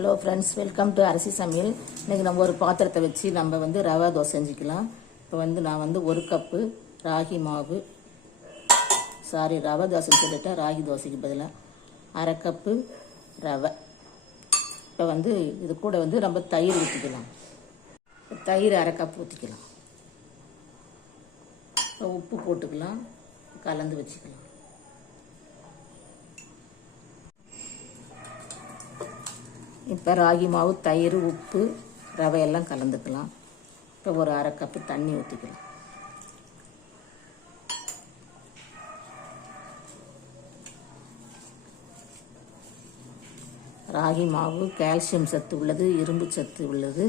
Hello friends welcome to அரிசி சமையல் இன்றைக்கி நம்ம ஒரு பாத்திரத்தை வச்சு நம்ம வந்து ரவா தோசை செஞ்சுக்கலாம். இப்போ வந்து நான் வந்து ஒரு கப்பு ராகி மாவு. சாரி ரவை தோசை சொல்லிட்டேன் ராகி தோசைக்கு பதிலாக அரை கப்பு ரவை. இப்போ வந்து இது கூட வந்து நம்ம தயிர் ஊற்றிக்கலாம் தயிர் அரை கப் ஊற்றிக்கலாம் இப்போ உப்பு போட்டுக்கலாம். கலந்து வச்சுக்கலாம். இப்போ ராகி மாவு தயிர் உப்பு ரவையெல்லாம் கலந்துக்கலாம். இப்போ ஒரு அரை கப்பு தண்ணி ஊற்றிக்கலாம் ராகி மாவு கால்சியம் சத்து உள்ளது இரும்பு சத்து உள்ளது.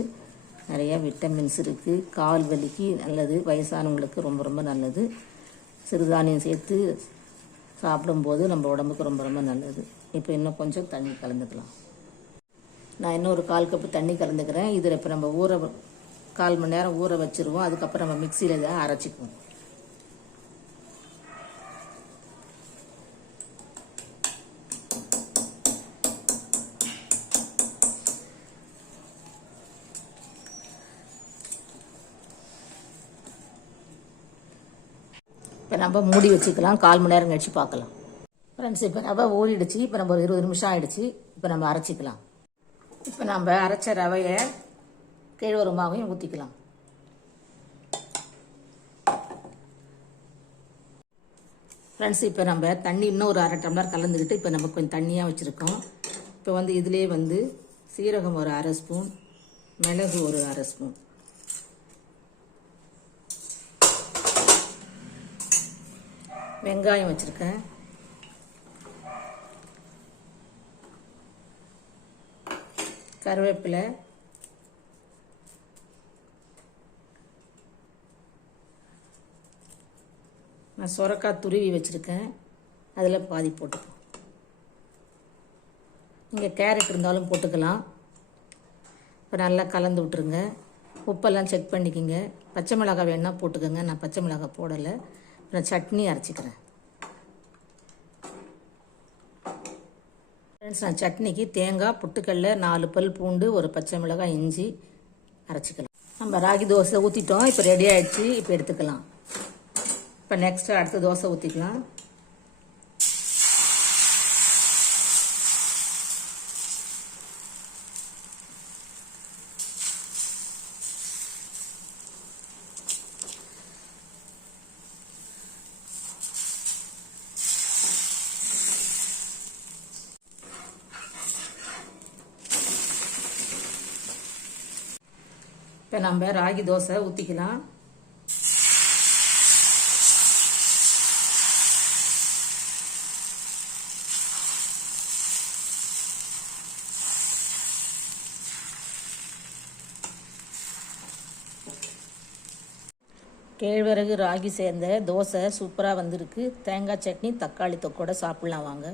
நிறையா விட்டமின்ஸ் இருக்குது கால் வலிக்கு நல்லது. வயசானவங்களுக்கு ரொம்ப ரொம்ப நல்லது. சிறுதானியம் சேர்த்து சாப்பிடும்போது நம்ம உடம்புக்கு ரொம்ப ரொம்ப நல்லது. இப்போ இன்னும் கொஞ்சம் தண்ணி கலந்துக்கலாம். நான் இன்னும் ஒரு கால் கப்பு தண்ணி கலந்துக்கிறேன். இதில் இப்போ நம்ம ஊற கால் மணி நேரம் ஊற வச்சிருவோம். அதுக்கப்புறம் நம்ம மிக்சியில் இதை அரைச்சிக்குவோம். இப்போ நம்ம மூடி வச்சுக்கலாம். கால் மணி நேரம் கழிச்சு பார்க்கலாம். ஃப்ரெண்ட்ஸ் இப்போ ரவை ஓடிடுச்சு இப்போ நம்ம ஒரு இருபது நிமிஷம் ஆகிடுச்சு இப்போ நம்ம அரைச்சிக்கலாம். இப்போ நம்ம அரைச்ச ரவையை கேழ்வரகு மாவையும் ஊற்றிக்கலாம் ஃப்ரெண்ட்ஸ் இப்போ நம்ம தண்ணி இன்னும் ஒரு அரை டம்ளர் கலந்துக்கிட்டு இப்போ நம்ம கொஞ்சம் தண்ணியாக வச்சுருக்கோம். இப்போ வந்து இதிலே வந்து சீரகம் ஒரு அரை ஸ்பூன் மிளகு ஒரு அரை ஸ்பூன். வெங்காயம் வச்சுருக்கேன். கருவேப்பிலை. நான் சுரக்காய் துருவி வச்சுருக்கேன். அதில் பாதி போட்டுப்போம் நீங்கள் கேரட் இருந்தாலும் போட்டுக்கலாம். இப்போ நல்லா கலந்து விட்ருங்க உப்பெல்லாம் செக் பண்ணிக்கோங்க. பச்சை மிளகாய் வேணால் போட்டுக்கோங்க. நான் பச்சை மிளகாய் போடலை. நான் சட்னி அரைச்சிக்கிறேன். ஃப்ரெண்ட்ஸ் நான் சட்னிக்கு தேங்காய் புட்டுக்கடல நாலு பல் பூண்டு ஒரு பச்சை மிளகாய் இஞ்சி அரைச்சிக்கலாம். நம்ம ராகி தோசை ஊற்றிட்டோம் இப்போ ரெடி ஆகிடுச்சு இப்போ எடுத்துக்கலாம். இப்போ நெக்ஸ்ட்டு அடுத்த தோசை ஊற்றிக்கலாம் இப்போ நம்ம ராகி தோசை ஊற்றிக்கலாம் கேழ்வரகு ராகி சேர்ந்த தோசை சூப்பராக வந்திருக்கு. தேங்காய் சட்னி தக்காளி தொக்கோட சாப்பிட்லாம் வாங்க.